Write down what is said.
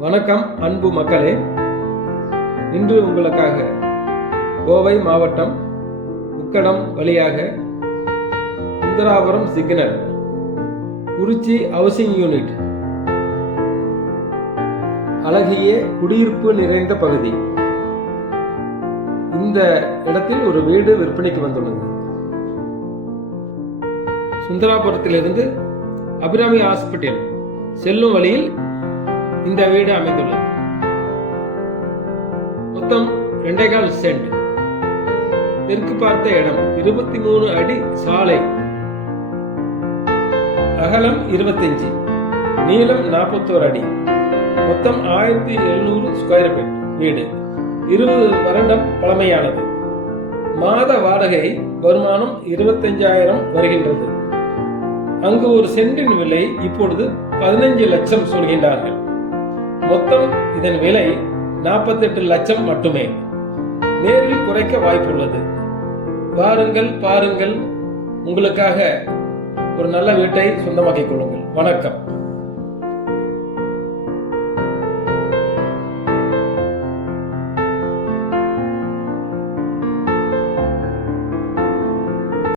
வணக்கம் அன்பு மக்களே. இன்று உங்களுக்காக கோவை மாவட்டம் உக்கடம் வழியாக Sundarapuram signal Kurichi housing unit அழகிய குடியிருப்பு நிறைந்த பகுதி. இந்த இடத்தில் ஒரு வீடு விற்பனைக்கு வந்துள்ளது. சுந்தராபுரத்திலிருந்து அபிராமி ஹாஸ்பிட்டல் செல்லும் வழியில் இந்த வீடு அமைந்துள்ளது. மொத்தம் ரெண்டேகால் சென்ட். தெற்கு பார்த்த இடம் இருபத்தி மூணு அடி சாலை. அகலம் இருபத்தஞ்சு. நீளம் நாற்பத்தோரு அடி. மொத்தம் ஆயிரத்தி எழுநூறு ஸ்கொயர் ஃபீட் வீடு. இருபது வருடம் பழமையானது. மாத வாடகை வருமானம் இருபத்தஞ்சாயிரம் வருகின்றது. அங்கு ஒரு சென்டின் விலை இப்பொழுது பதினைஞ்சு லட்சம் சொல்கின்றார்கள். மொத்தம் இதன் விலை நாற்பத்தெட்டு லட்சம் மட்டுமே. நேரில் குறைக்க வாய்ப்புள்ளது. வாருங்கள் பாருங்கள். உங்களுக்காக ஒரு நல்ல வீட்டை சொந்தமாக்கிக் கொள்ளுங்கள். வணக்கம்.